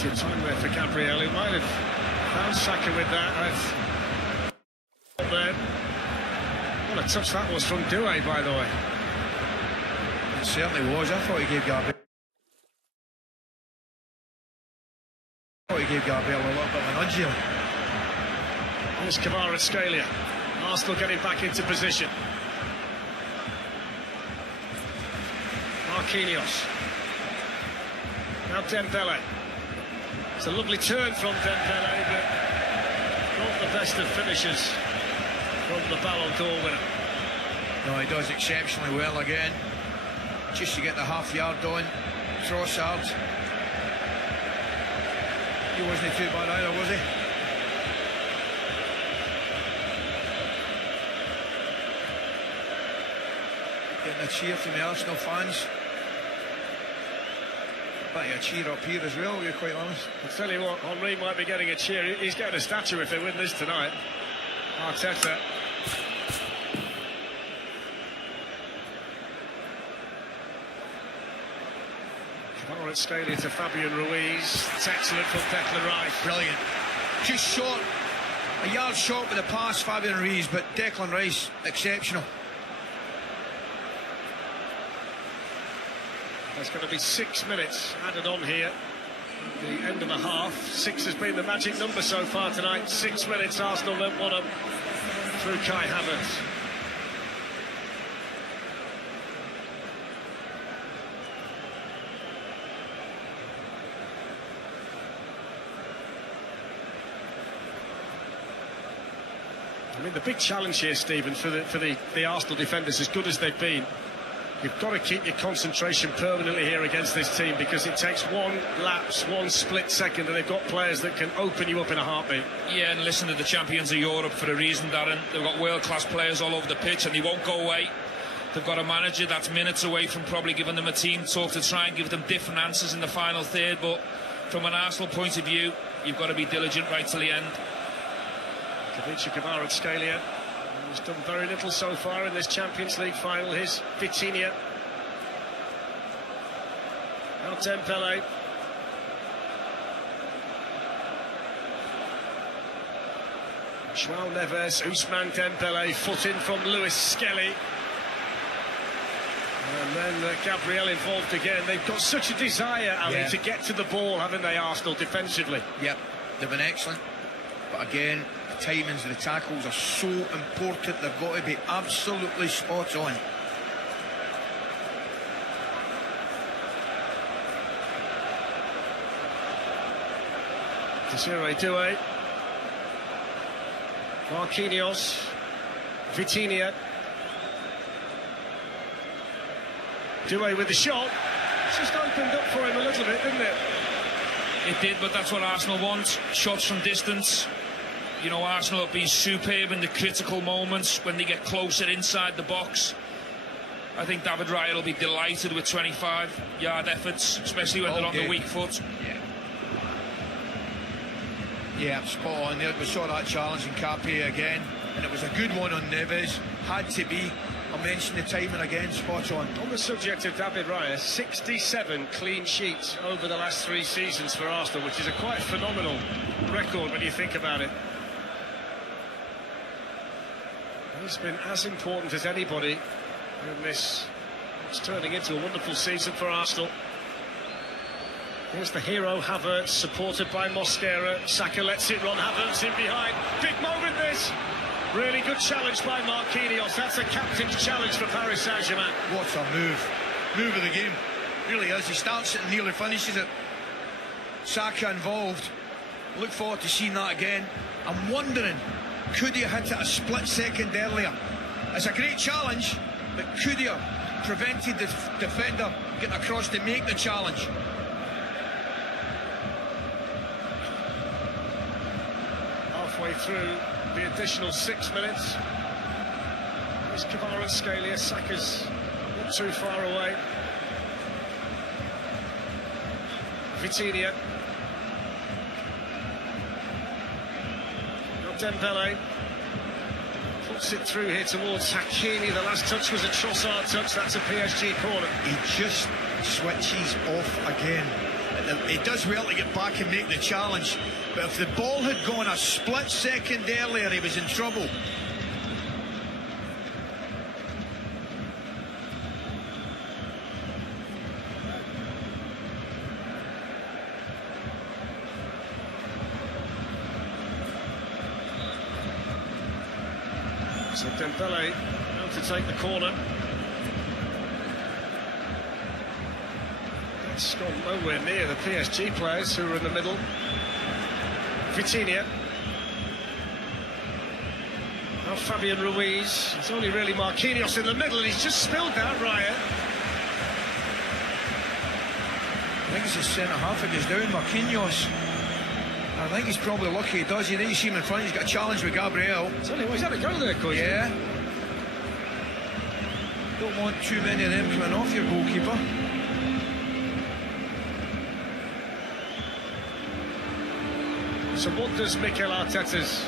Plenty of time there for Gabriel, who might have found Saka with that. What a touch that was from Doué, by the way. It certainly was. I thought he gave Gabriel a little bit of a nudge here. Here's Kvaratskhelia. Arsenal getting back into position. Marquinhos. Now Dembele. It's a lovely turn from Dembele, but not the best of finishers from the Ballon d'Or winner. No, he does exceptionally well again. Just to get the half yard on. Trossard. He wasn't too bad either, was he? Getting a cheer from the Arsenal fans. But a cheer up here as well, to be quite honest. I'll tell you what, Henry might be getting a cheer. He's getting a statue if they win this tonight. Arteta. Kvaratskhelia to Fabian Ruiz. It's excellent from Declan Rice. Brilliant. Just short, a yard short with a pass, Fabian Ruiz, but Declan Rice, exceptional. There's going to be 6 minutes added on here at the end of the half. 6 has been the magic number so far tonight. 6 minutes, Arsenal went 1 up through Kai Havertz. I mean, the big challenge here, Stephen, for the Arsenal defenders, as good as they've been, you've got to keep your concentration permanently here against this team, because it takes one lapse, one split second, and they've got players that can open you up in a heartbeat. Yeah, and listen, to the champions of Europe for a reason, Darren. They've got world-class players all over the pitch, and they won't go away. They've got a manager that's minutes away from probably giving them a team talk to try and give them different answers in the final third, but from an Arsenal point of view, you've got to be diligent right till the end. Khvicha Kvaratskhelia has done very little so far in this Champions League final. Here's Vitinha. Now Dembele. João Neves, Ousmane Dembele, foot in from Lewis Skelly. And then Gabriel involved again. They've got such a desire, Ali, to get to the ball, haven't they, Arsenal, defensively? Yep, they've been excellent. But again, the timings of the tackles are so important. They've got to be absolutely spot on. Desiree Doué. Marquinhos. Vitinha. Doué with the shot. It's just opened up for him a little bit, didn't it? It did, but that's what Arsenal want. Shots from distance. You know, Arsenal have been superb in the critical moments when they get closer inside the box. I think David Raya will be delighted with 25-yard efforts, especially when they're on the weak foot. Yeah, spot on there. We saw that challenge in Capé again, and it was a good one on Neves. Had to be. I mentioned the timing again, spot on. On the subject of David Raya, 67 clean sheets over the last 3 seasons for Arsenal, which is a quite phenomenal record when you think about it. He's been as important as anybody in this. It's turning into a wonderful season for Arsenal. Here's the hero, Havertz, supported by Mosquera. Saka lets it run, Havertz in behind. Big moment this! Really good challenge by Marquinhos. That's a captain's challenge for Paris Saint-Germain. What a move. Move of the game. Really is. He starts it and nearly finishes it. Saka involved. Look forward to seeing that again. I'm wondering, could he have hit it a split second earlier? It's a great challenge, but could he have prevented the defender getting across to make the challenge? Halfway through the additional 6 minutes. Here's Kvaratskhelia. Saka's not too far away. Vitinha. Now Dembele puts it through here towards Hakimi. The last touch was a Trossard touch. That's a PSG corner. He just switches off again at he does well to get back and make the challenge, but if the ball had gone a split second earlier, he was in trouble. So Dembele out to take the corner. That's gone nowhere near the PSG players who are in the middle. Vitinha. Now Fabian Ruiz. It's only really Marquinhos in the middle, and he's just spilled that, Raya. I think it's his centre-half that goes down, Marquinhos. I think he's probably lucky he does. You didn't see him in front, he's got a challenge with Gabriel. Tell you what, he's had a go there, Coy. Yeah. Don't want too many of them coming off your goalkeeper. So what does Mikel Arteta's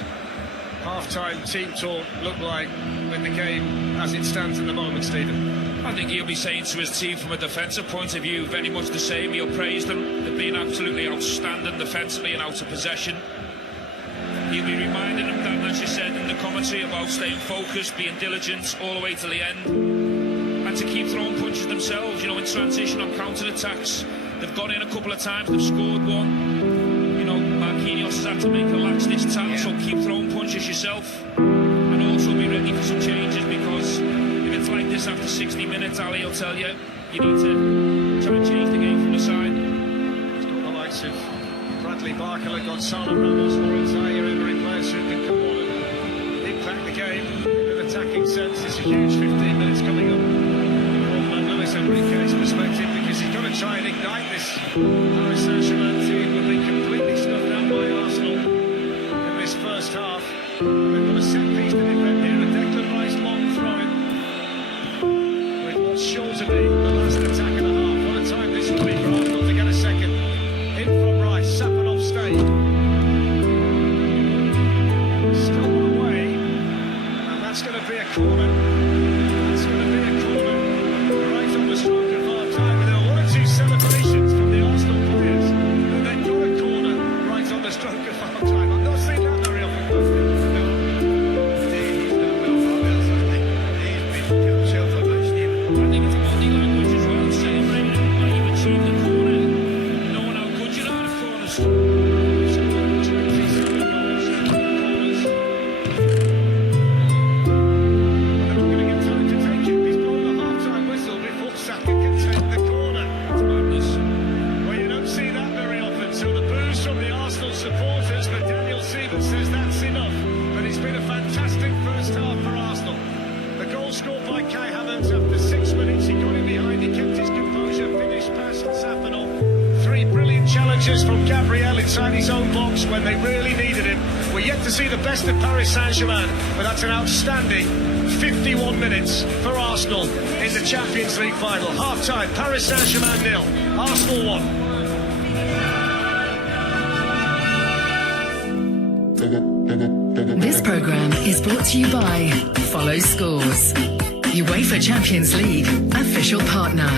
half-time team talk look like with the game as it stands at the moment, Stephen? I think he'll be saying to his team from a defensive point of view very much the same. He'll praise them. They've been absolutely outstanding defensively and out of possession. He'll be reminding them that, as you said in the commentary, about staying focused, being diligent all the way to the end, and to keep throwing punches themselves, you know, in transition on counter-attacks. They've gone in a couple of times, they've scored one. You know, Marquinhos has had to make a last-ditch tackle, so keep throwing punches yourself. And also be ready for some changes, because if it's like this after 60 minutes, Ali will tell you, you need to try and change the game from the side. He's got the likes of Bradley Barker and Gonzalo Ramos, Lawrence Ayer, Emery players who can come on and impact the game in an attacking sense. It's a huge 15 minutes coming up from Luis Enrique's perspective, because he's got to try and ignite this Paris Saint-Germain team who've been completely snuffed out by Arsenal in this first half. And they've got a set piece to defend here, a Declan Rice long throw-in with what's sure to be the last attack of the half. What a time this will be for Arsenal to get a second. In from Rice, Safanov stayed. Still one away, and that's going to be a corner. That's going to be a corner right on the stroke of half-time. And there were one or two celebrations from the Arsenal players, and they got a corner right on the stroke of half-time. I've not seen that very often. He's done well, Marvels, I think. He's been to himself a match, Stephen. I think it's body language as well, celebrating when you achieve the corner, knowing how good you are at corners. It's madness. Well, you don't see that very often. So the boos from the Arsenal supporters, but Daniel Seaman says that's enough. But it's been a fantastic first half for Arsenal. The goal scored by Kai Havertz after 6 minutes. He got in behind, he kept his composure, finished past Safanov. Three brilliant challenges from Gabriel inside his own box when they really needed him. We're yet to see the best of Paris Saint-Germain, but that's an outstanding 51 minutes for Arsenal in the Champions League final. Half-time, Paris Saint-Germain 0, Arsenal 1. This programme is brought to you by Follow Scores, UEFA Champions League official partner.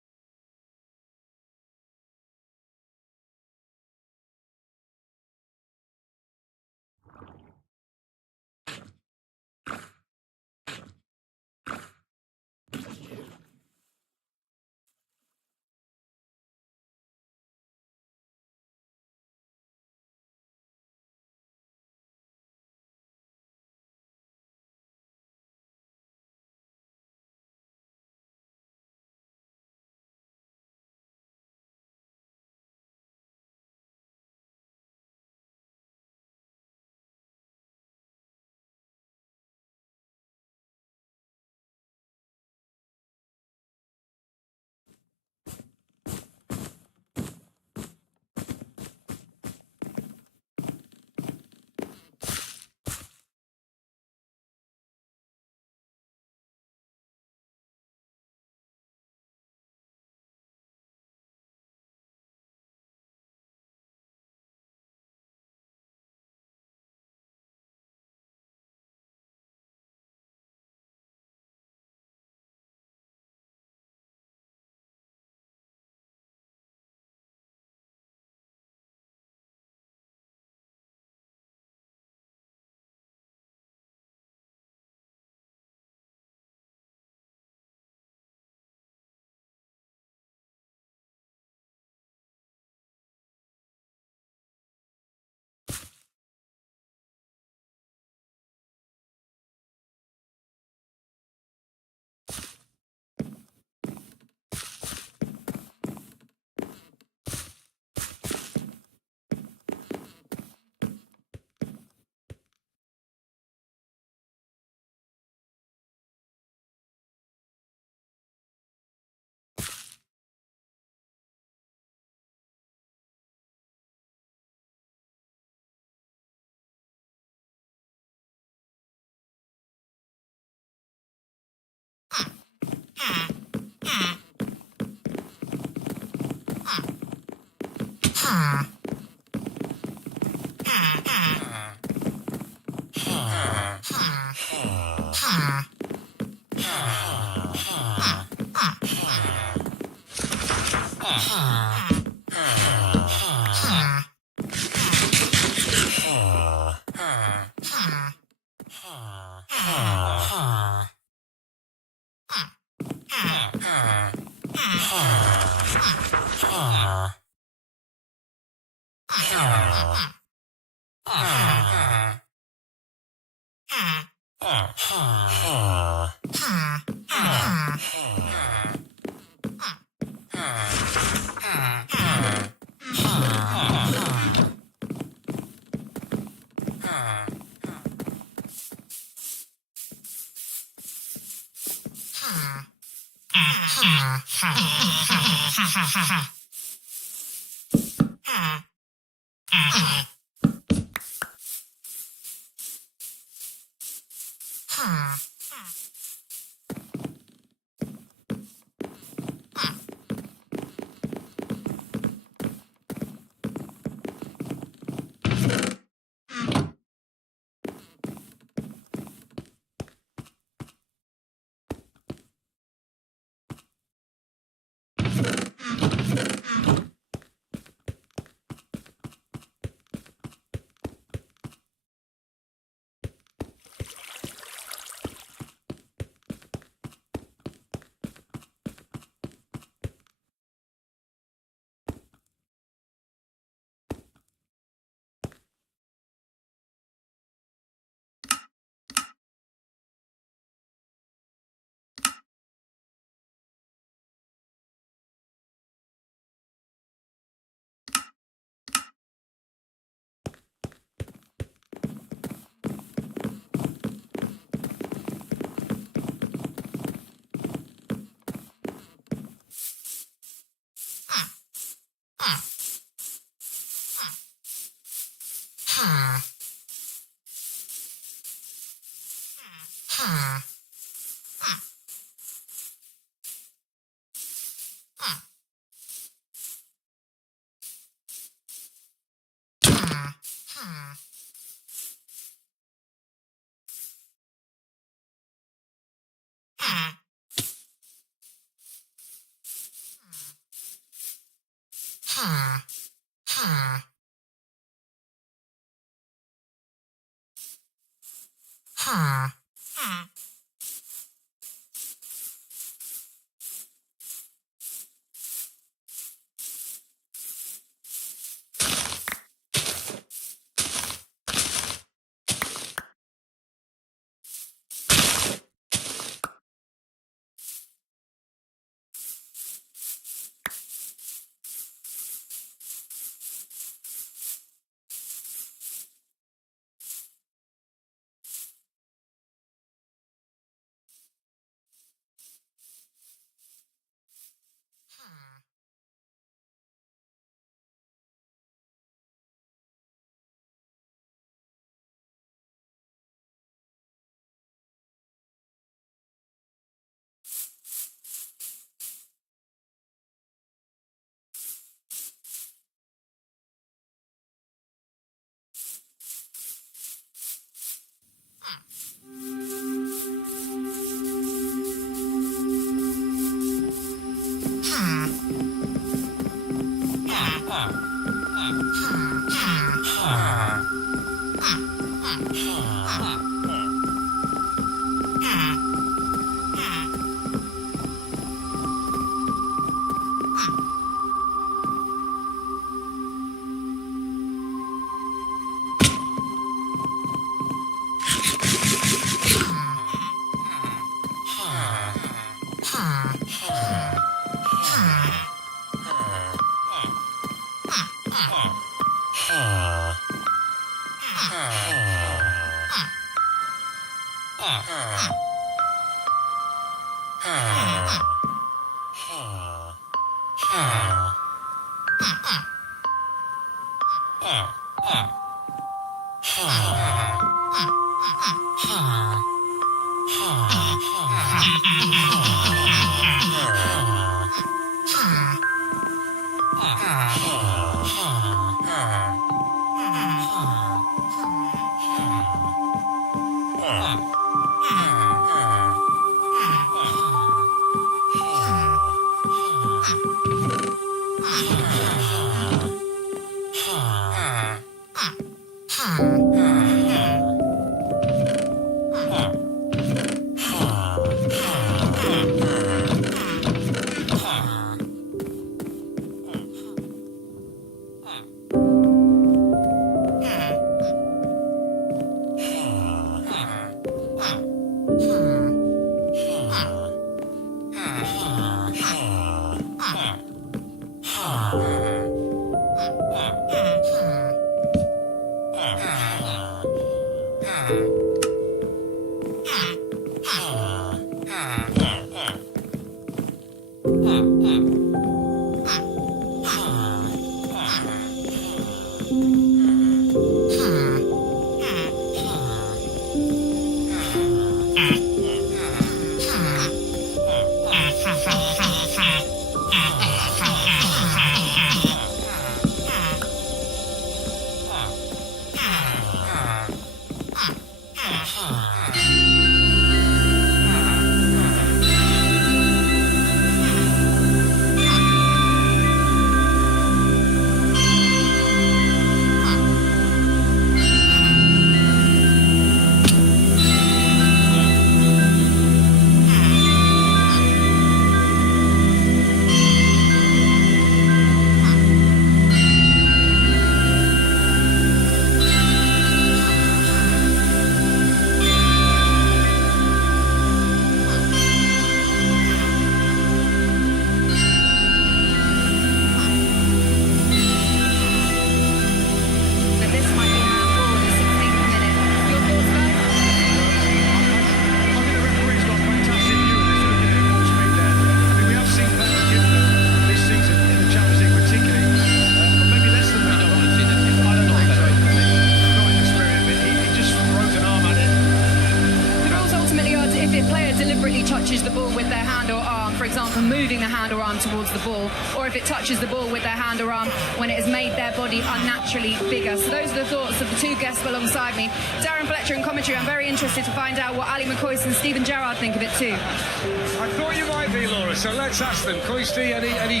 player deliberately touches the ball with their hand or arm, for example, moving the hand or arm towards the ball, or if it touches the ball with their hand or arm when it has made their body unnaturally bigger. So those are the thoughts of the two guests alongside me. Darren Fletcher in commentary. I'm very interested to find out what Ali McCoist and Stephen Gerrard think of it too. I thought you might be, Laura, so let's ask them. Coisty, any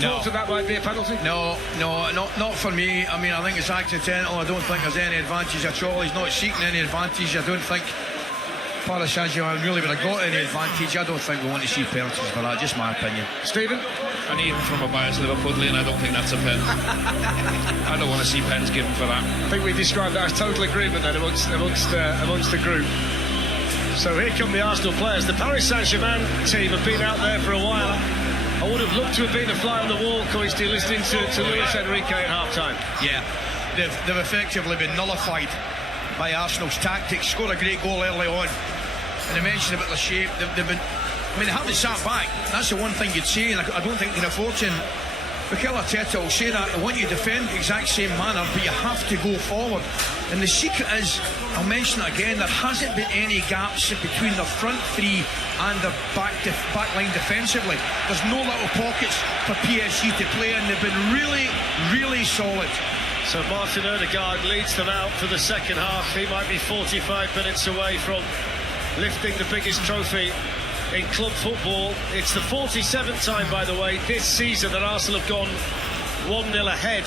thoughts that might be a penalty? No, not for me. I mean, I think it's accidental. I don't think there's any advantage at all. He's not seeking any advantage. I don't think Paris Saint-Germain really would have got any advantage. I don't think we want to see penalties for that. Just my opinion. Stephen? And even from a biased Liverpoolian, I don't think that's a pen. I don't want to see pens given for that. I think we described that as total agreement then amongst the group. So here come the Arsenal players. The Paris Saint-Germain team have been out there for a while. I would have loved to have been a fly on the wall, Coisty, listening to Luis Enrique at half-time. Yeah, they've effectively been nullified by Arsenal's tactics. Scored a great goal early on. And they mentioned about the shape. They've been... I mean, they haven't sat back. That's the one thing you'd say, and I don't think they can afford to. Mikel Arteta will say that. They want you to defend the exact same manner, but you have to go forward. And the secret is, I'll mention it again, there hasn't been any gaps between the front three and the back line defensively. There's no little pockets for PSG to play, and they've been really, really solid. So Martin Odegaard leads them out for the second half. He might be 45 minutes away from lifting the biggest trophy in club football. It's the 47th time, by the way, this season that Arsenal have gone 1-0 ahead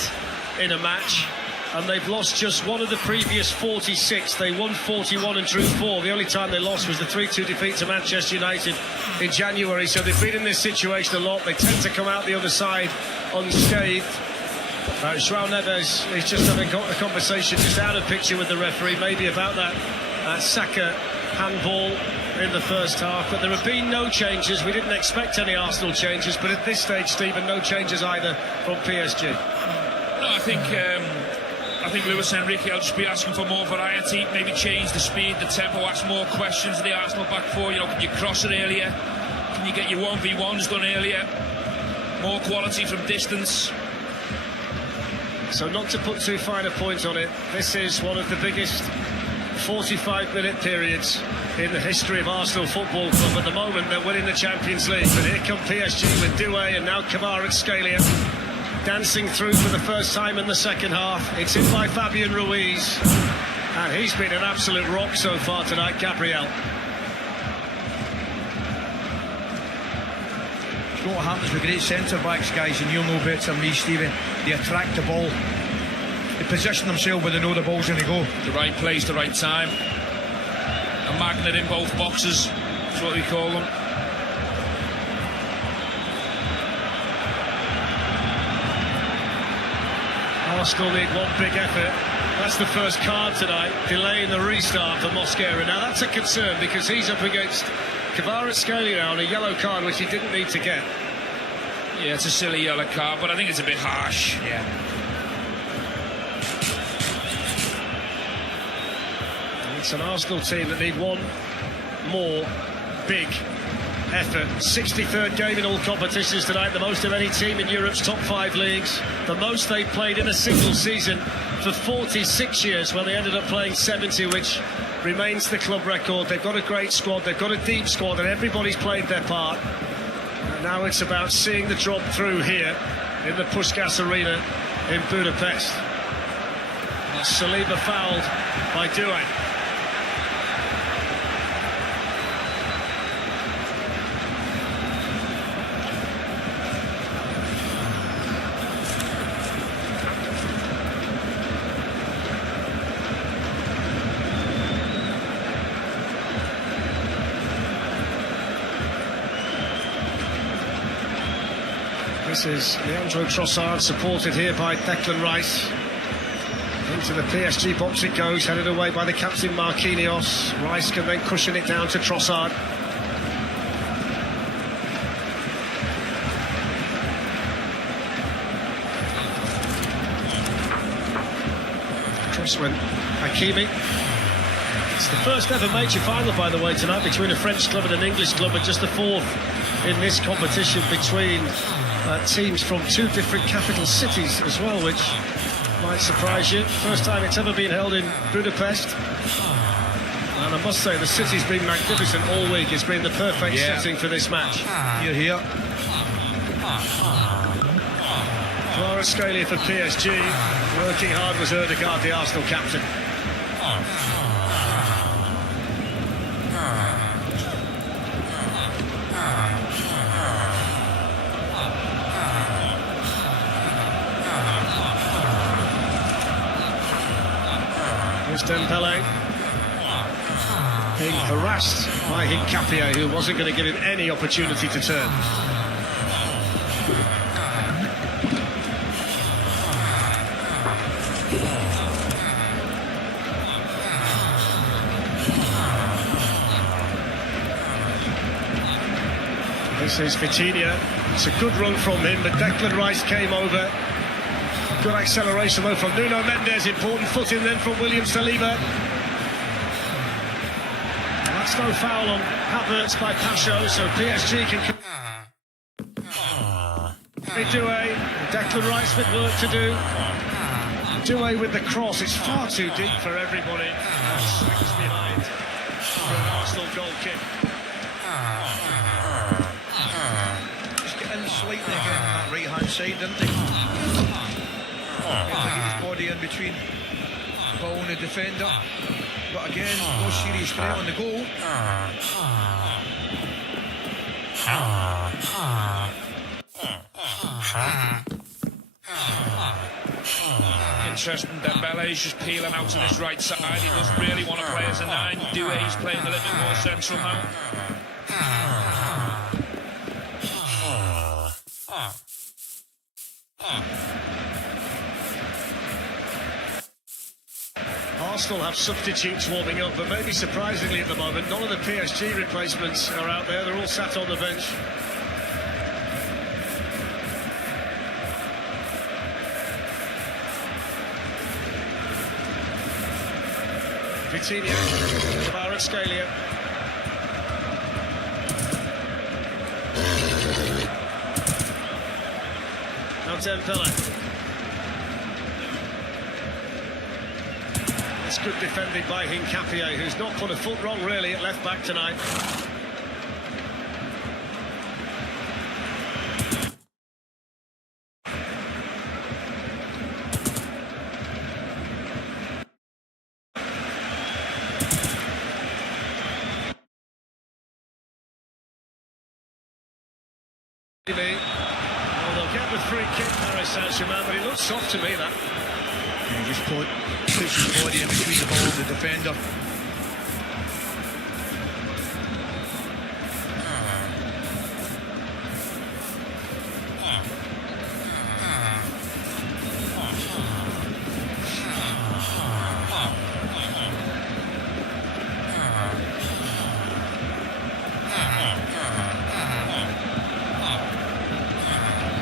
in a match, and they've lost just one of the previous 46. They won 41 and drew 4. The only time they lost was the 3-2 defeat to Manchester United in January. So they've been in this situation a lot. They tend to come out the other side unscathed. João Neves is just having a conversation just out of picture with the referee, maybe about that Saka handball in the first half. But there have been no changes. We didn't expect any Arsenal changes, but at this stage, Stephen, no changes either from PSG. No, I think Luis Enrique will just be asking for more variety, maybe change the speed, the tempo, ask more questions to the Arsenal back four. You know, can you cross it earlier? Can you get your 1v1s done earlier? More quality from distance. So not to put too fine a point on it, this is one of the biggest 45-minute periods in the history of Arsenal Football Club. At the moment, they're winning the Champions League, but here come PSG with Doué and now Kvaratskhelia dancing through for the first time in the second half. It's in by Fabian Ruiz, and he's been an absolute rock so far tonight, Gabriel. You know what happens with great centre-backs, guys, and you'll know better than me, Stephen. They attract the ball. They position themselves where they know the ball's going to go. The right place, the right time. A magnet in both boxes. That's what we call them. Arsenal need one big effort. That's the first card tonight, delaying the restart for Mosquera. Now that's a concern because he's up against Kvaratskhelia on a yellow card which he didn't need to get. Yeah, it's a silly yellow card, but I think it's a bit harsh. Yeah. It's an Arsenal team that need one more big effort. 63rd game in all competitions tonight, the most of any team in Europe's top 5 leagues. The most they've played in a single season for 46 years, when they ended up playing 70, which remains the club record. They've got a great squad, they've got a deep squad, and everybody's played their part. And now it's about seeing the drop through here in the Puskás Arena in Budapest. Saliba fouled by Doué. This is Leandro Trossard, supported here by Declan Rice. Into the PSG box it goes, headed away by the captain Marquinhos. Rice can then cushion it down to Trossard. Crossman, Hakimi. It's the first ever major final, by the way, tonight between a French club and an English club, and just the fourth in this competition between teams from 2 different capital cities as well, which might surprise you. First time it's ever been held in Budapest. And a I must say, the City's been magnificent all week. It's been the perfect setting for this match. Here. Kvaratskhelia for PSG. Working hard was Ødegaard, the Arsenal captain. Here's Dembele. Being harassed by Hincapié, who wasn't going to give him any opportunity to turn. This is Vitinha. It's a good run from him, but Declan Rice came over. Good acceleration though from Nuno Mendes. Important footing then from William Saliba. That's no foul on Havertz by Pacho, so PSG can... Doué, Declan Rice with work to do. Doué with the cross, it's far too deep for everybody. Swings behind for an Arsenal goal kick. Just get in slightly again on that right hand side, didn't he? Get his body in between the ball and the defender. But again, no serious threat on the goal. Interesting, Dembele's just peeling out to this right side. He doesn't really want to play as a 9. Doué's playing a little bit more central now. Arsenal have substitutes warming up, but maybe surprisingly at the moment, none of the PSG replacements are out there. They're all sat on the bench. Vitinha, Kvaratskhelia. Now Dembele. It's good defending by Hincapié, who's not put a foot wrong really at left back tonight. Well, they'll get the free kick, Paris Saint-Germain, but it looks soft to me, that. And he just puts his body in between the ball and the defender.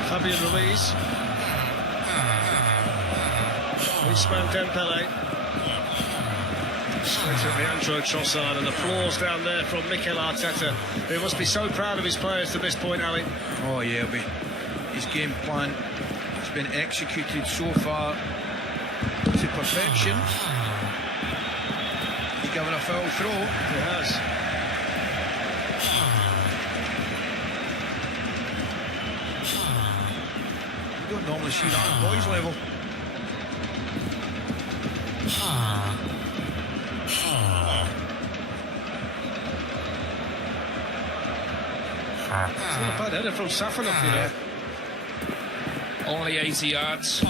Fabian Ruiz. Ousmane Dembele. Straight at Leandro Trossard, and applause down there from Mikel Arteta, who must be so proud of his players to this point, Ali. Oh yeah, but his game plan has been executed so far to perfection. He's given a foul throw. He has. You don't normally see that at boys level. It's not a bad header from Safanov, you know. Only 80 yards. The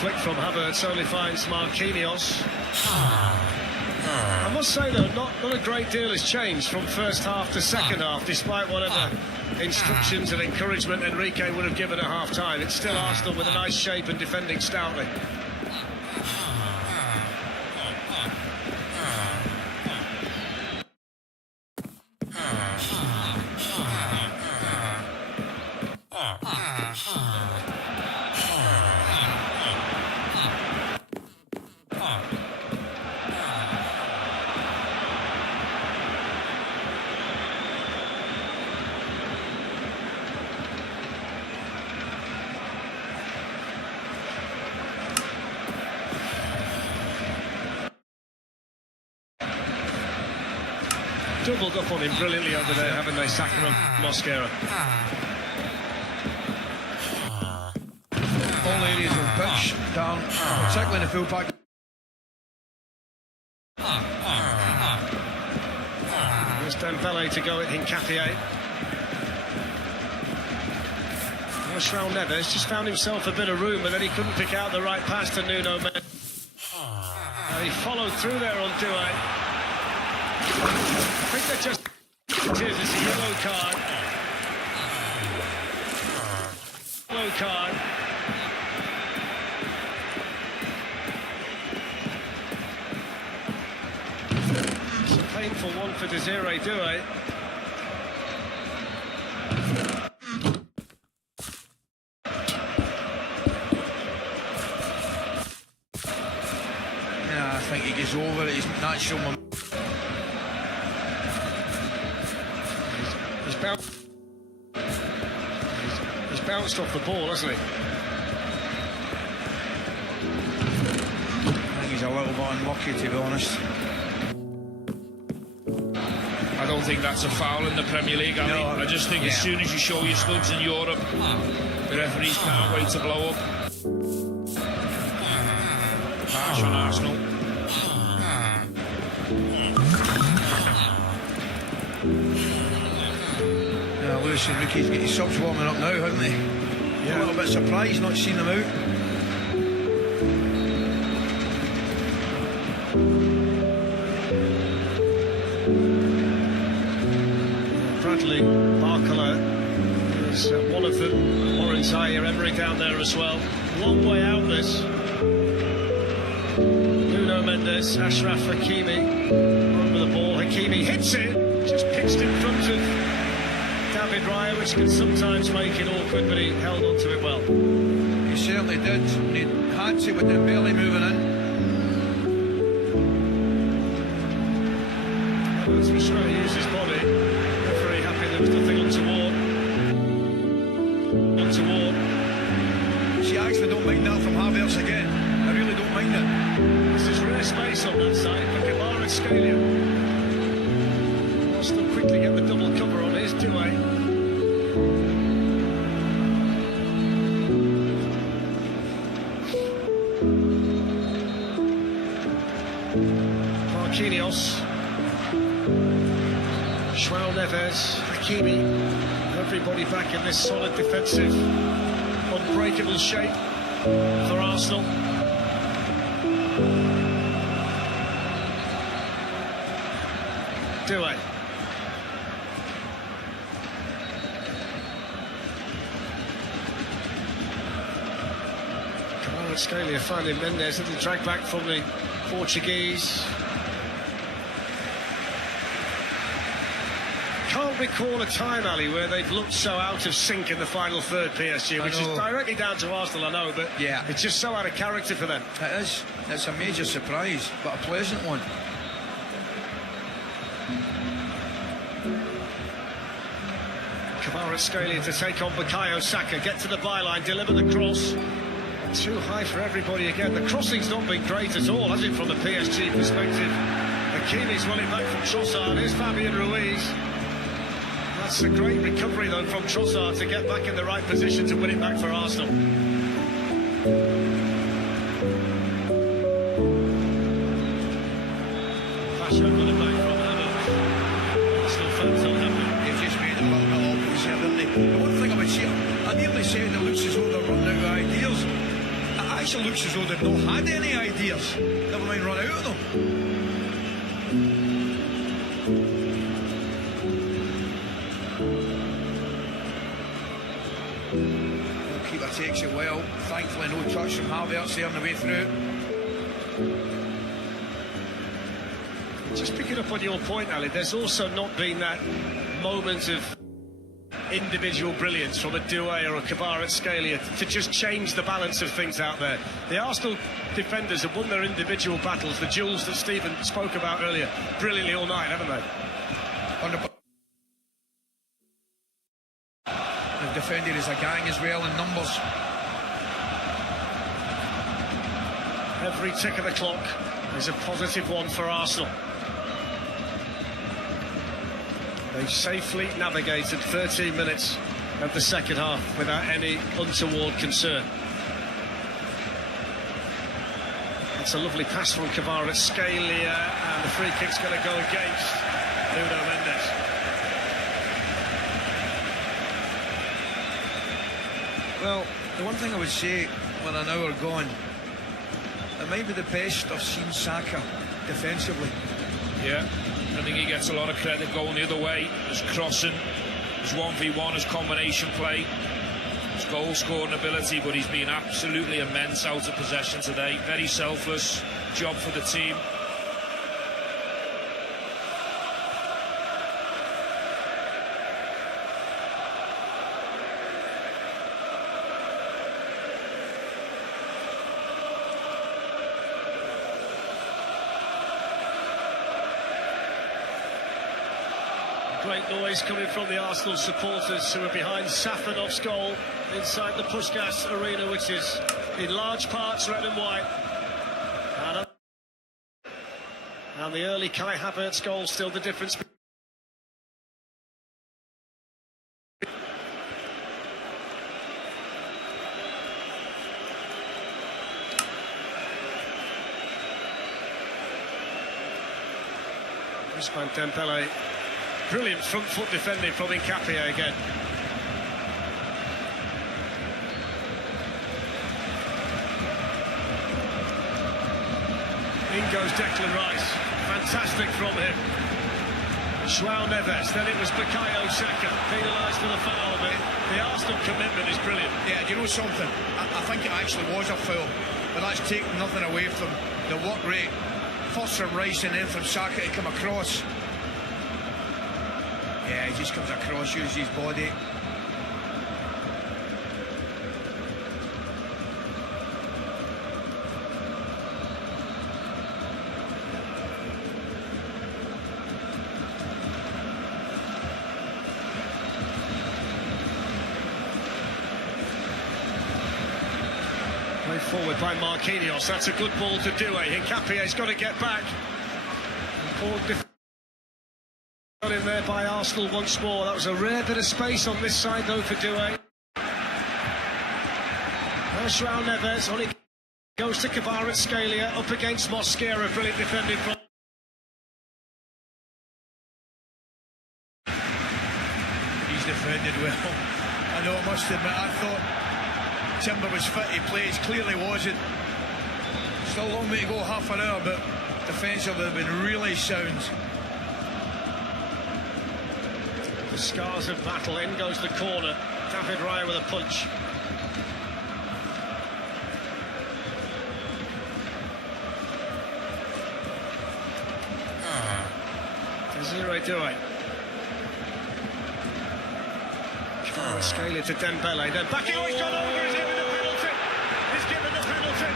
flick from Havertz only finds Marquinhos. I must say though, not a great deal has changed from first half to second half, despite whatever instructions and encouragement Enrique would have given at half time. It's still Arsenal with a nice shape and defending stoutly. doubled up on him brilliantly over there, haven't they, Saka and Mosquera? All areas of the pitch down, particularly in the full back. There's Dembele to go at Hincapié. João Neves just found himself a bit of room, but then he couldn't pick out the right pass to Nuno Mendes. He followed through there on Doué. I think that just is a yellow card. Yellow card. It's a painful one for Desiré Doué. Yeah, I think he gets over it. He's natural. He's bounced off the ball, hasn't he? I think he's a little bit unlucky, to be honest. I don't think that's a foul in the Premier League, Ali. No, I just think as soon as you show your studs in Europe, the referees can't wait to blow up. Harsh on Arsenal. Yeah, Luis Enrique's got his subs warming up now, haven't he? Yeah. A little bit surprised not seeing them out. Bradley Barcola is one of them. Warren Zaire-Emery down there as well. Long way out this. Nuno Mendes, Achraf Hakimi over the ball. Hakimi hits it, just pitched in front of David Raya, which can sometimes make it awkward, but he held on to it well. He certainly did. And he had to with Dembele moving in. He was trying to use his body. Very happy there was nothing untoward. See, I actually don't mind that from Havertz again. I really don't mind it. This is rare space on that side for Kvaratskhelia. Arsenal quickly get the double cover on his Doué. Marquinhos. João Neves, Hakimi, everybody back in this solid defensive, unbreakable shape for Arsenal. Doué. Kvaratskhelia finding Mendes, little drag back from the Portuguese. Can't recall a time, Ali, where they've looked so out of sync in the final third, PSG, which is directly down to Arsenal, I know, but yeah, it's just so out of character for them. It is. It's a major surprise, but a pleasant one. Kvaratskhelia to take on Bukayo Saka, get to the byline, deliver the cross. Too high for everybody again. The crossing's not been great at all, has it, from the PSG perspective? Hakimi's won it back from Trossard. Here's Fabian Ruiz. That's a great recovery, though, from Trossard to get back in the right position to win it back for Arsenal. Fashion with it back from Havertz. Arsenal fans don't have it. They've just made it a little bit awkward here, didn't they? The one thing about here, I nearly said it looks as though they're running out of ideas. It actually looks as though they've not had any ideas. Never mind run out of them. Goalkeeper takes it well. Thankfully no touch from Havertz there on the way through. Just picking up on your point, Ali, there's also not been that moment of individual brilliance from a Doué or a Kvaratskhelia to just change the balance of things out there. The Arsenal defenders have won their individual battles, the duels that Stephen spoke about earlier, brilliantly all night, haven't they? They've defended as a gang as well in numbers. Every tick of the clock is a positive one for Arsenal. They safely navigated 13 minutes of the second half without any untoward concern. It's a lovely pass from Kvaratskhelia, and the free kick's going to go against Nuno Mendes. Well, the one thing I would say when an hour gone, it might be the best I've seen Saka defensively. Yeah, I think he gets a lot of credit going the other way. His crossing, his 1v1, his combination play, his goal scoring ability, but he's been absolutely immense out of possession today. Very selfless job for the team. Great noise coming from the Arsenal supporters who are behind Safanov's goal inside the Puskás Arena, which is in large parts red and white. And the early Kai Havertz goal still the difference. Ousmane Dembele. Brilliant front foot defending from Nkapie again. In goes Declan Rice. Fantastic from him. João Neves. Then it was Bukayo Saka. Penalised for the foul. The Arsenal commitment is brilliant. Yeah, do you know something? I think it actually was a foul, but that's taking nothing away from the work rate. First from Rice and then from Saka to come across. Yeah, he just comes across, uses his body. Played forward by Marquinhos. That's a good ball to do. Nkapie's got to get back. Got in there by Arsenal once more. That was a rare bit of space on this side though for Doué. Now João Neves, on it goes to Kvaratskhelia, up against Mosquera, brilliant defending from... He's defended well. I know, I must admit, I thought Timber was fit, he plays, clearly wasn't. Still a long way to go, half an hour, but defensively they've been really sound. The scars of battle, in goes the corner. David Raya with a punch. Desiree Doué. Kvaratskhelia to Dembele, then back. Oh, he's gone over, he's given the penalty. He's given the penalty.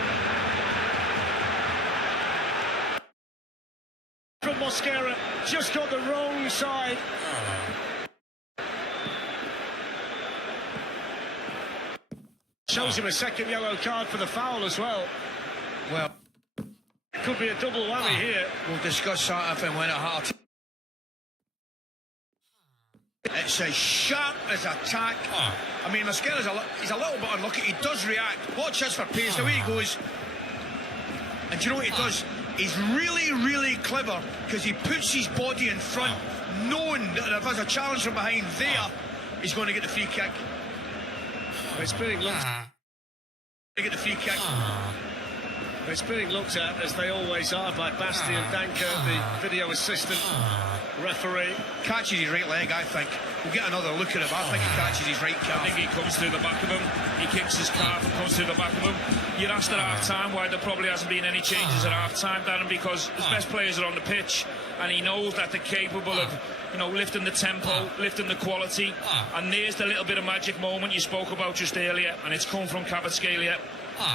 From Mosquera, just got the wrong side. Shows him a second yellow card for the foul as well. Well, could be a double whammy here. We'll discuss that if and when at half. It's as sharp as attack. I mean, Mosquera's he's a little bit unlucky. He does react. Watch this for pace. The way he goes. And do you know what he does? He's really, really clever because he puts his body in front, knowing that if there's a challenge from behind there, he's going to get the free kick. It's being looked at. Get the free kick. It's being looked at, as they always are, by Bastian Danker, the video assistant referee. Catches his right leg, I think. We'll get another look at him. I think he catches his right calf. I think he comes through the back of him. He kicks his calf and comes through the back of him. You're asked at half-time why there probably hasn't been any changes at half-time, Darren, because his best players are on the pitch, and he knows that they're capable of, you know, lifting the tempo, lifting the quality. And there's the little bit of magic moment you spoke about just earlier, and it's come from Kvaratskhelia.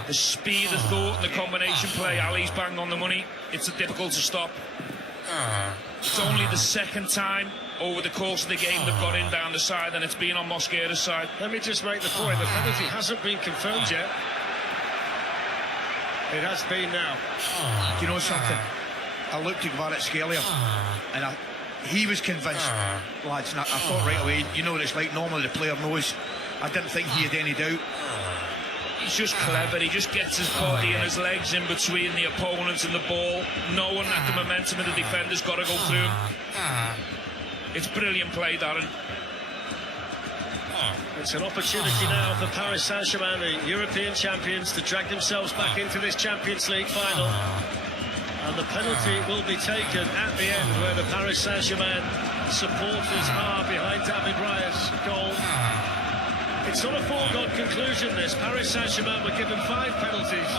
The speed, the thought, and the combination play. Ali's bang on the money. It's difficult to stop. It's only the second time over the course of the game they've got in down the side, and it's been on Mosquera's side. Let me just make the point, the penalty hasn't been confirmed yet. It has been now. Do you know something? I looked at Kvaratskhelia and he was convinced, lads, and I thought right away, you know what it's like, normally the player knows. I didn't think he had any doubt. He's just clever. He just gets his body and his legs in between the opponents and the ball, knowing that the momentum of the defender's got to go through. It's brilliant play, Darren. It's an opportunity now for Paris Saint-Germain, the European champions, to drag themselves back into this Champions League final. And the penalty will be taken at the end, where the Paris Saint-Germain supporters are behind David Raya's goal. It's not a foregone conclusion, this. Paris Saint-Germain were given 5 penalties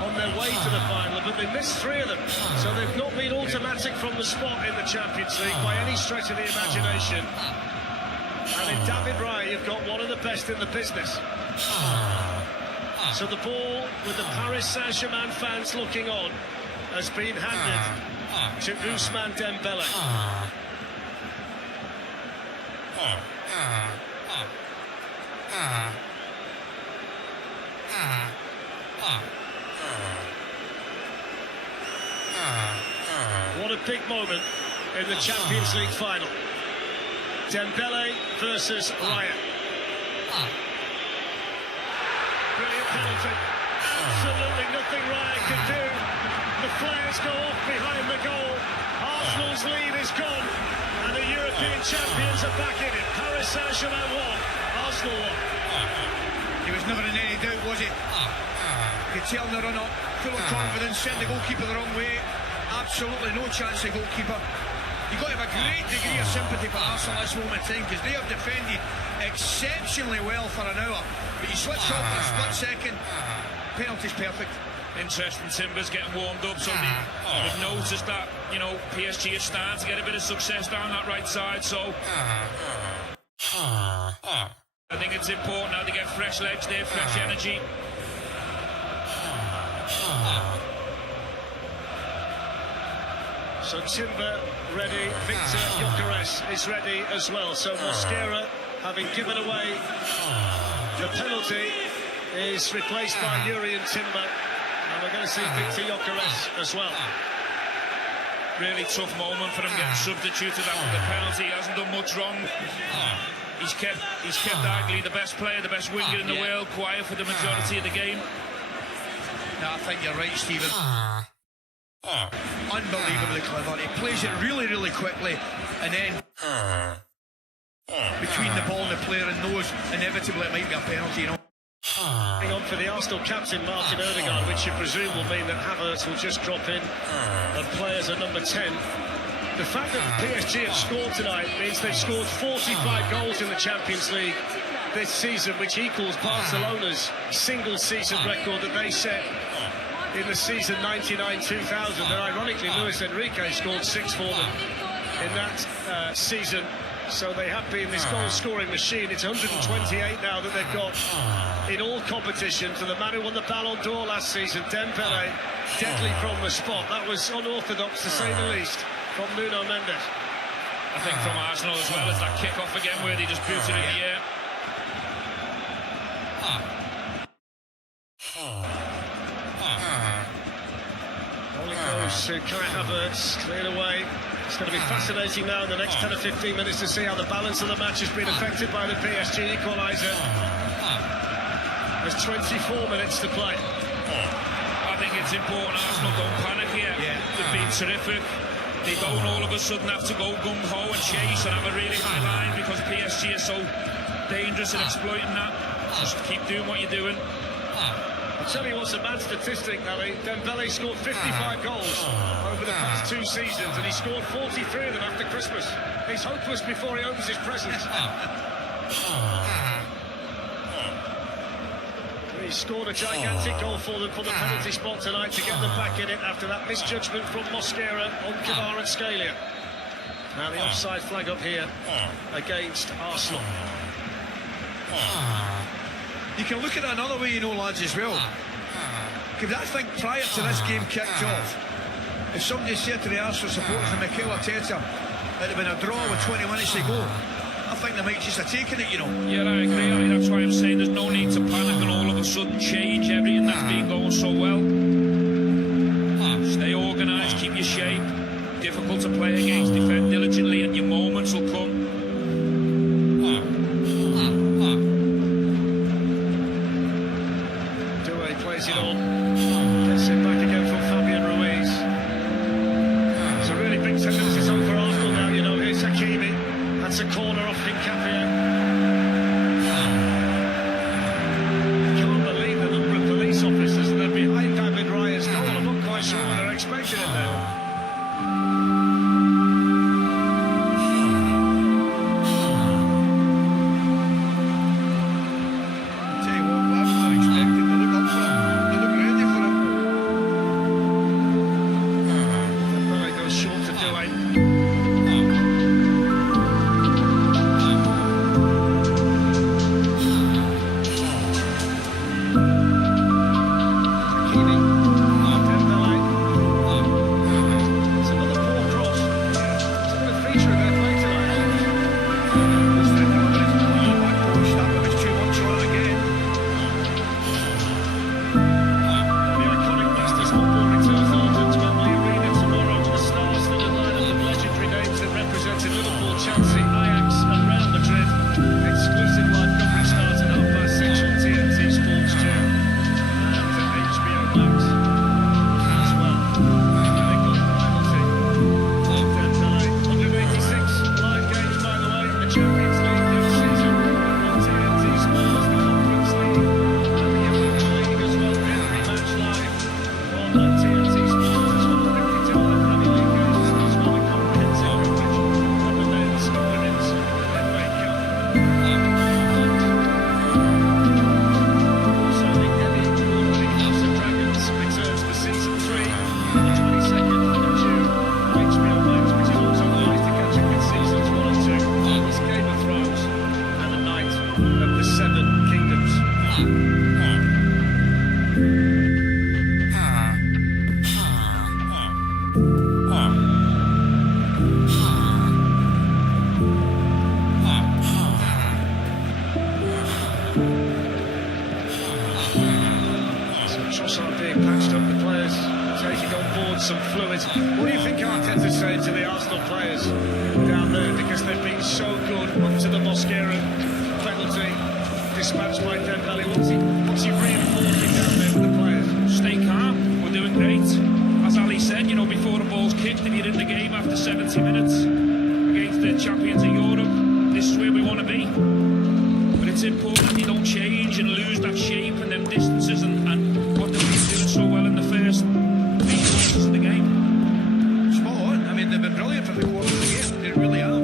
on their way to the final, but they missed 3 of them. So they've not been automatic from the spot in the Champions League by any stretch of the imagination. And in David Raya, you've got one of the best in the business. So the ball, with the Paris Saint-Germain fans looking on, has been handed to Ousmane Dembélé. What a big moment in the Champions League final. Dembélé versus Raya. Brilliant penalty. Absolutely nothing Raya can do. The flares go off behind the goal. Arsenal's lead is gone, and the European champions are back in it. Paris Saint-Germain won. Arsenal won. He was never in any doubt, was he? You could tell in the run-up, full of confidence, sent the goalkeeper the wrong way. Absolutely no chance, the goalkeeper. You've got to have a great degree of sympathy for Arsenal at this moment in time, because they have defended exceptionally well for an hour. But you switch off for a split second, penalty's perfect. Interesting, Timbers getting warmed up, so they've noticed that, you know, PSG is starting to get a bit of success down that right side, so I think it's important now to get fresh legs there, fresh energy. So Timber ready, Victor Gyökeres is ready as well. So Mosquera, having given away the penalty, is replaced by Jurrien Timber, and we're going to see Victor Gyökeres as well. Really tough moment for him getting substituted after the penalty. He hasn't done much wrong. He's kept arguably the best player, the best winger in the world, quiet for the majority of the game. No, I think you're right, Stephen. Unbelievably clever. He plays it really, really quickly, and then between the ball and the player, and knows inevitably it might be a penalty, you know. Hang on for the Arsenal captain Martin Odegaard, which you presume will mean that Havertz will just drop in and play as a number 10. The fact that PSG have scored tonight means they've scored 45 goals in the Champions League this season, which equals Barcelona's single season record that they set in the season 99-2000, and ironically Luis Enrique scored 6 for them in that season. So they have been this goal-scoring machine. It's 128 now that they've got in all competitions. And the man who won the Ballon d'Or last season, Dembélé, deadly from the spot. That was unorthodox, to say the least, from Nuno Mendes. I think from Arsenal as well as that kick-off again, where they just booted in the air. On it goes to Kai Havertz, cleared away. It's going to be fascinating now in the next 10 or 15 minutes to see how the balance of the match has been affected by the PSG equaliser. There's 24 minutes to play. I think it's important Arsenal don't panic here. They've been terrific. They don't all of a sudden have to go gung-ho and chase and have a really high line, because PSG is so dangerous in exploiting that. Just keep doing what you're doing. I'll tell you what's a mad statistic, Ali. Dembélé scored 55 goals over the past 2 seasons, and he scored 43 of them after Christmas. He's hopeless before he opens his presents. He scored a gigantic goal for them from the penalty spot tonight to get them back in it after that misjudgment from Mosquera on Kvaratskhelia. Now the offside flag up here against Arsenal. You can look at it another way, you know, lads, as well. Because I think prior to this game kicked off, if somebody said to the Arsenal supporters and Mikel Arteta it had been a draw with 20 minutes to go, I think they might just have taken it, you know. Yeah, I agree. I mean, that's why I'm saying there's no need to panic and all of a sudden change everything that's been going so well. Stay organised, keep your shape, difficult to play against. Defend diligently and your moments will come. Doué plays it on. Gets it back again from Fabian Ruiz. It's a really big tendency on for Arsenal now, you know. Here's Hakimi. That's a corner off Hincapie. Can't believe the number of police officers that are behind David Raya's goal. I'm not quite sure what they're expecting in there. Trossard being patched up, the players taking on board some fluids. What do you think Arteta's saying to the Arsenal players down there? Because they've been so good up to the Mosquera penalty dispatched by Dembele. What's he reinforcing down there with the players? Stay calm, we're doing great. As Ali said, you know, before the ball's kicked, if you're in the game after 70 minutes against the champions of Europe, this is where we want to be. But it's important that you don't change and lose that shape and them distances and what they've been doing so well in the first 3 quarters of the game. Spot on. I mean, they've been brilliant for the quarter of the game. They really have.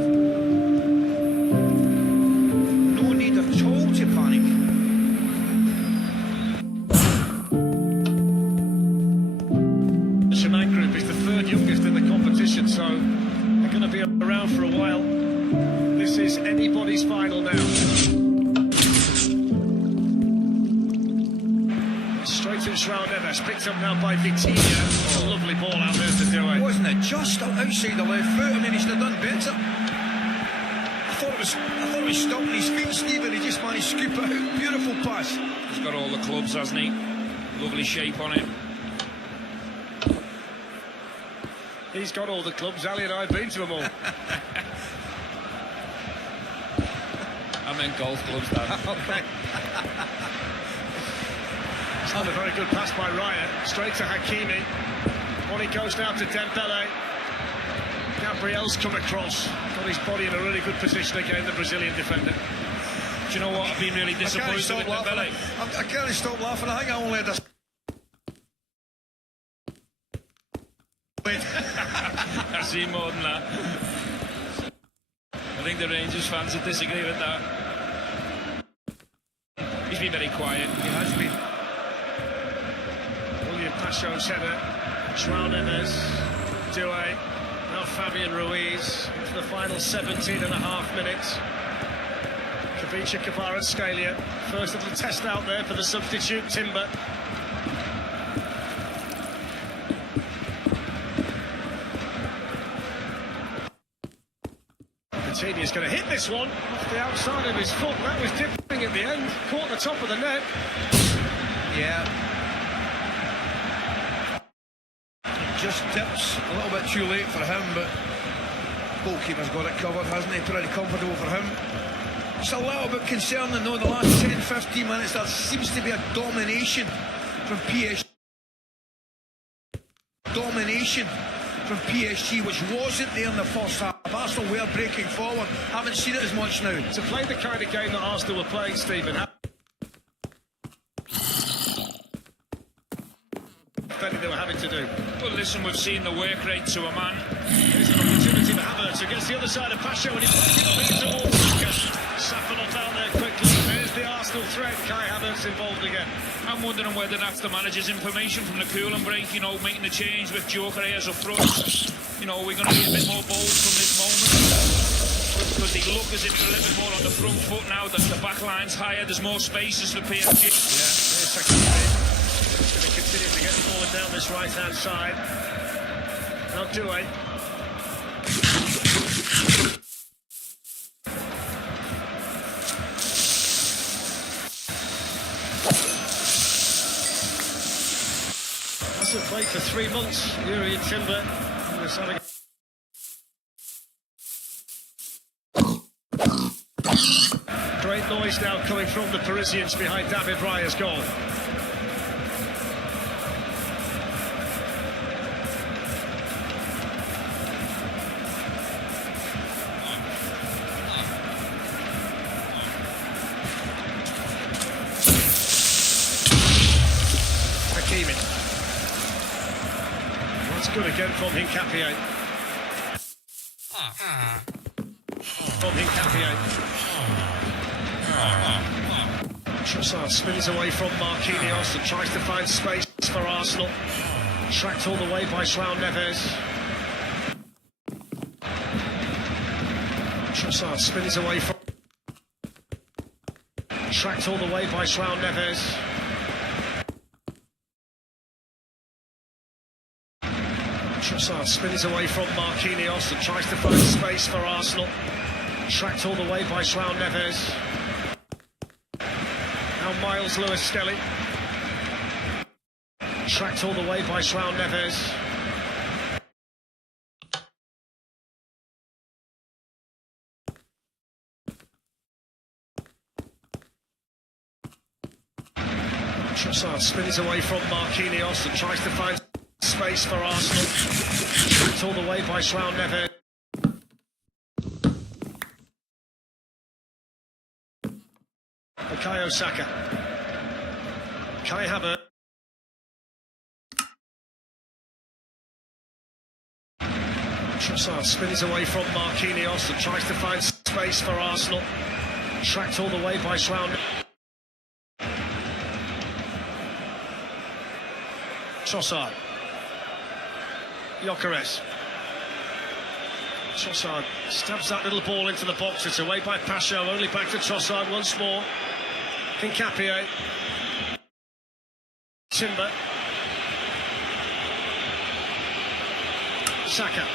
No need at all to panic. The Shaman Group is the third youngest in the competition, so they're going to be around for a while. This is anybody's final now. Straight to João Neves, picked up now by Vitinha. A lovely ball out there to Doué. Wasn't it just outside the left foot? I mean, he should have done better. I thought it was stopping his feet, Stephen. He just managed to scoop it out. Beautiful pass. He's got all the clubs, hasn't he? Lovely shape on it. He's got all the clubs. Ali and I have been to them all. I meant golf clubs, Dan. Okay. It's not a very good pass by Raya. Straight to Hakimi. On he goes now to Dembele. Gabriel's come across. Got his body in a really good position again, the Brazilian defender. Do you know what? I've been really disappointed with Dembele. I can't stop laughing. I think I only had a... I've seen more than that. I think the Rangers fans would disagree with that. He's been very quiet. He has been. William Pacho's header. João Neves. Doué. Now Fabian Ruiz. Into the final 17 and a half minutes. Kavicha Kvaratskhelia. First little test out there for the substitute, Timber. Coutinho's going to hit this one off the outside of his foot. That was dipping at the end. Caught the top of the net. Yeah. just tips a little bit too late for him, but goalkeeper's got it covered, hasn't he? Pretty comfortable for him. It's a little bit concerning though, the last 10-15 minutes there seems to be a domination from PSG. Which wasn't there in the first half. Arsenal were breaking forward. Haven't seen it as much now. To play the kind of game that Arsenal were playing, Stephen, they were having to do. Well, listen, we've seen the work rate to a man. Here's an opportunity for Havertz against the other side of Pacho, and he plays it on here towards Saka. Saffonov down there quickly. There's the Arsenal threat. Kai Havertz involved again. I'm wondering whether that's the manager's information from the cooling break, you know, making the change with Gyökeres up front. You know, we're going to be a bit more bold from this moment. Because they look as if they're a little bit more on the front foot now that the back line's higher, there's more spaces for PSG. Yeah, there's Sakine. He's going to continue to get forward down this right-hand side. Now Doué. Hasn't played for 3 months, Yuri Timber. Great noise now coming from the Parisians behind David Raya's goal. Hakimi. That's good again from Hincapié. From Hincapié. Trossard spins away from Marquinhos and tries to find space for Arsenal. Tracked all the way by João Neves. Trossard spins away from... Tracked all the way by João Neves. Trossard spins away from Marquinhos and tries to find space for Arsenal. Tracked all the way by João Neves. Now Miles Lewis-Skelly. Tracked all the way by João Neves. Trossard spins away from Marquinhos and tries to find space for Arsenal. Tracked all the way by João Neves. Bukayo Saka. Kai Havertz. Trossard spins away from Marquinhos and tries to find space for Arsenal. Tracked all the way by João Neves. Trossard. Gyökeres. Trossard stabs that little ball into the box. It's away by Pacho. Only back to Trossard once more. Hincapié. Timber. Saka.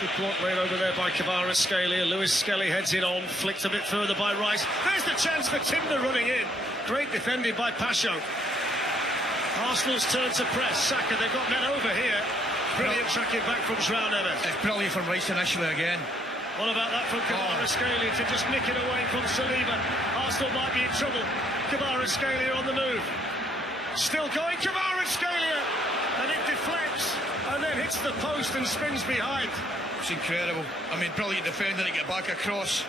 Good block laid over there by Kvaratskhelia. Lewis-Skelly heads it on. Flicked a bit further by Rice. There's the chance for Timber running in. Great defending by Pacho. Arsenal's turn to press. Saka, they've got men over here. Brilliant tracking back from João Neves. It's brilliant from Rice initially again. What about that from Kvaratskhelia to just nick it away from Saliba? Arsenal might be in trouble. Kvaratskhelia on the move. Still going, Kvaratskhelia! And it deflects and then hits the post and spins behind. It's incredible. I mean, brilliant defending to get back across.